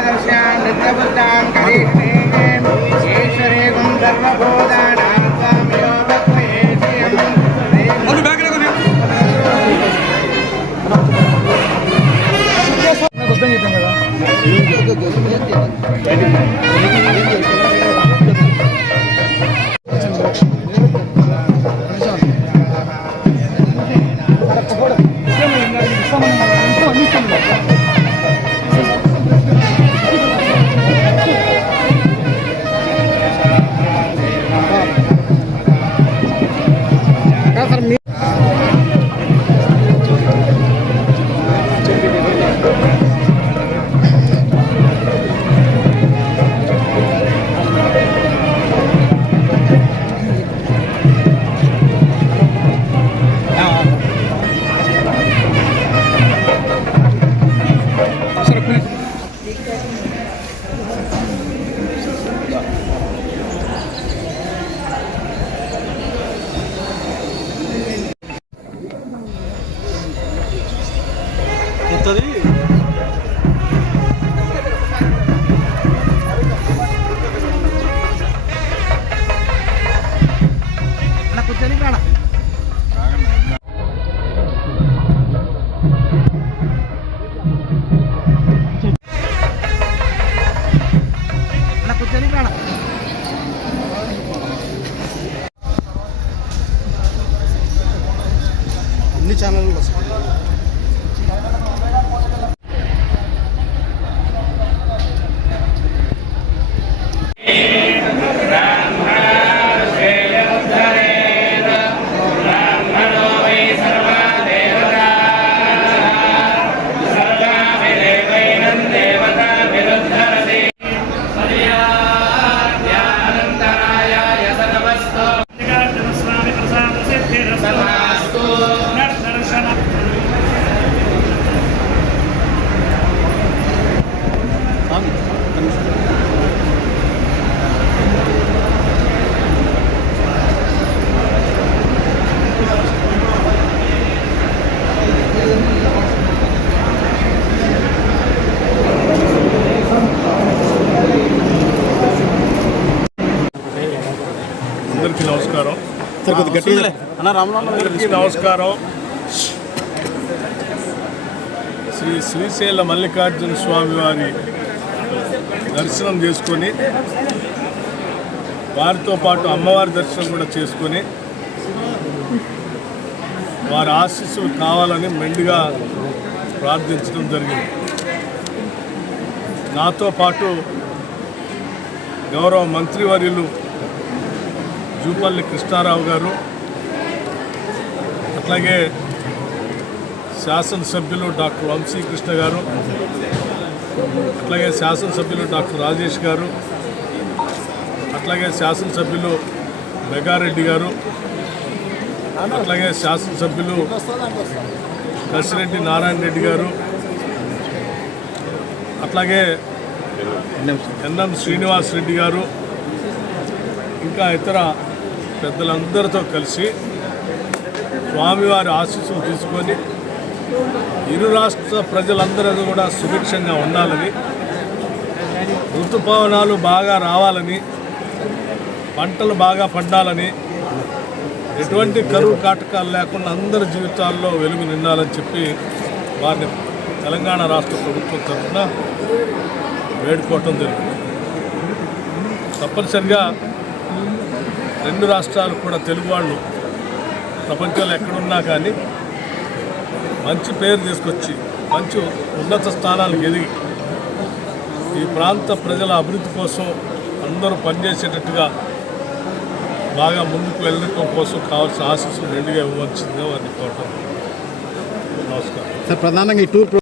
आदर्शान् नित्यबुद्धां करीष्णीं ईश्वरे गुं सर्वभूतानां स्वामियो भक्तयेष्यं అన్ని ఛానళ్ళు వస్తాయి. అందరికీ నమస్కారం. నమస్కారం. శ్రీ శ్రీశైల మల్లికార్జున స్వామి వారి దర్శనం చేసుకొని వారితో పాటు అమ్మవారి దర్శనం కూడా చేసుకొని వారి ఆశీస్సులు కావాలని మెండుగా ప్రార్థించడం జరిగింది. నాతో పాటు గౌరవ మంత్రివర్యులు జూపల్లి కృష్ణారావు గారు, అట్లాగే శాసనసభ్యులు డాక్టర్ వంశీకృష్ణ గారు, అట్లాగే శాసనసభ్యులు డాక్టర్ రాజేష్ గారు, అట్లాగే శాసనసభ్యులు మెగారెడ్డి గారు, అట్లాగే శాసనసభ్యులు కసిరెడ్డి నారాయణ రెడ్డి గారు, అట్లాగే ఎన్ఎం శ్రీనివాస్ రెడ్డి గారు, ఇంకా ఇతర పెద్దలందరితో కలిసి స్వామివారి ఆశీస్సులు తీసుకొని ఇరు రాష్ట్ర ప్రజలందరూ కూడా సుభిక్షంగా ఉండాలని, ఋతుపవనాలు బాగా రావాలని, పంటలు బాగా పండాలని, ఎటువంటి కరువు కాటకాలు లేకుండా అందరి జీవితాల్లో వెలుగు నిండాలని చెప్పి వారిని తెలంగాణ రాష్ట్ర ప్రభుత్వం తరఫున వేడుకోవటం జరిగింది. తప్పనిసరిగా రెండు రాష్ట్రాలు కూడా తెలుగు వాళ్ళు ప్రపంచంలో ఎక్కడున్నా కానీ మంచి పేరు తీసుకొచ్చి మంచి ఉన్నత స్థానాలకు ఎదిగి ఈ ప్రాంత ప్రజల అభివృద్ధి కోసం అందరూ పనిచేసేటట్టుగా బాగా ముందుకు వెళ్ళడం కోసం కావాల్సిన ఆశీస్సులు రెండుగా ఇవ్వవలసిందిగా వారిని కోరటం. నమస్కారం. ప్రధానంగా ఈ టూర్